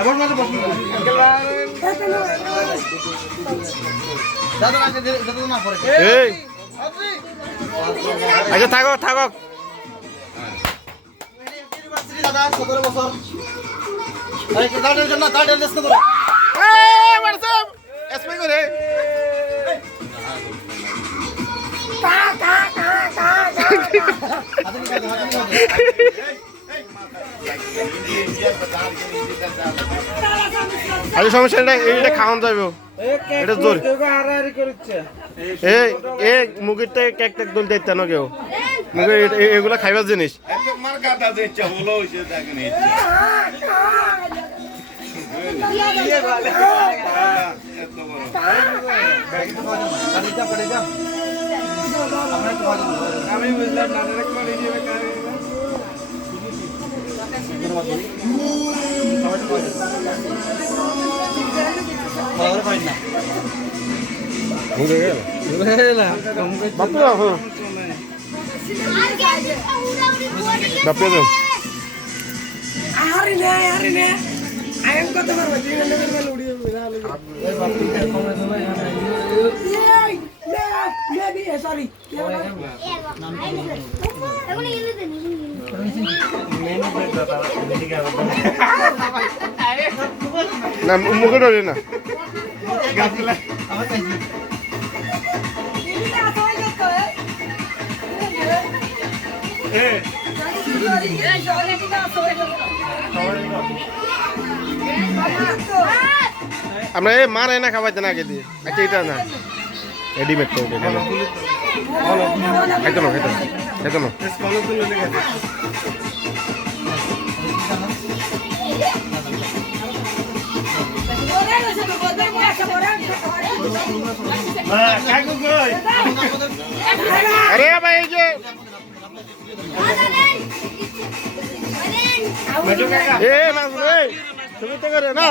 আবার মাঝে বসুন দাদা আগে দাদা না পড়ে এই আচ্ছা থাকো থাকো দাদা 17 বছর আরে কি দাঁড়ানোর জন্য দাঁড়ানোর চেষ্টা করো এই মারছে এসপি করে আরে সমস্যা নাই এইটা খাওয়ান যাবে এটা জোর এই এই মুগেরটা কেক টেক দল দিতে না কেউ মুগে এগুলা খাইবার জিনিস মার কাটা দিচ্ছে হলো হইছে দেখেন এত বড় আমি বুঝলাম না রেকর্ড হিসেবে না মুখে ধরে না আমরা এই মারে না খাওয়াইতে না আগে দিয়ে আচ্ছা এটা না রেডিমেড তো এটা খাইতো না খাইতো না খাইতো না আরে ভাই এই যে এ না রে তুমি তো করে না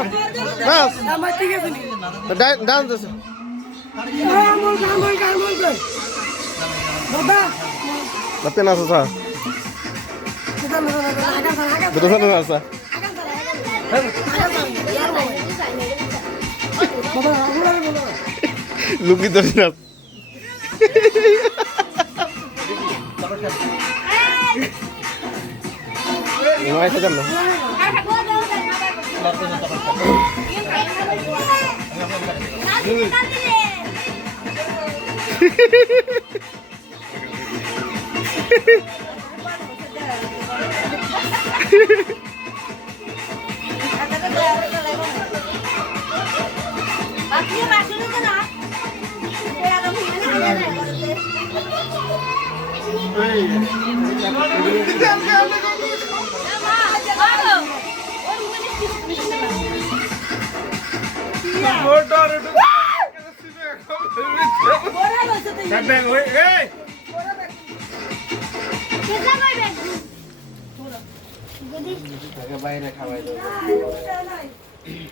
না আমার ঠিক আছে ডান্স আছে বাবা না আছে betul betul rasa lu gitu siap ini saja loh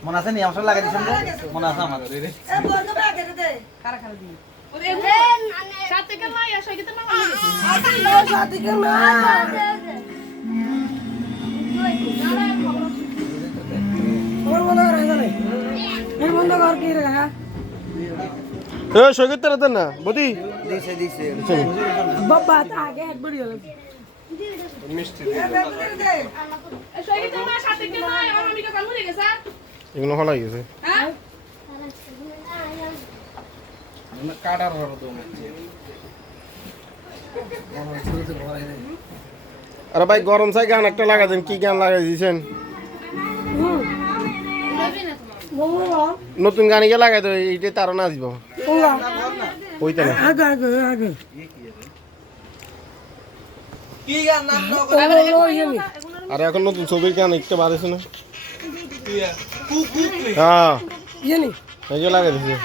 মনে আছে নি আমার লাগাই দিছেন মনে আছে আমার সৈকত না বদি বাবা আগে একবারই হলো এগুলো হলাই গেছে আরে ভাই গরম চাই গান একটা লাগা দেন কি গান লাগাই দিয়েছেন নতুন গান গিয়ে লাগাই তো এইটা তারও না দিব ওইটা না আর এখন নতুন ছবির গান একটা বাড়েছে না হ্যাঁ এই যে লাগাই দিয়েছে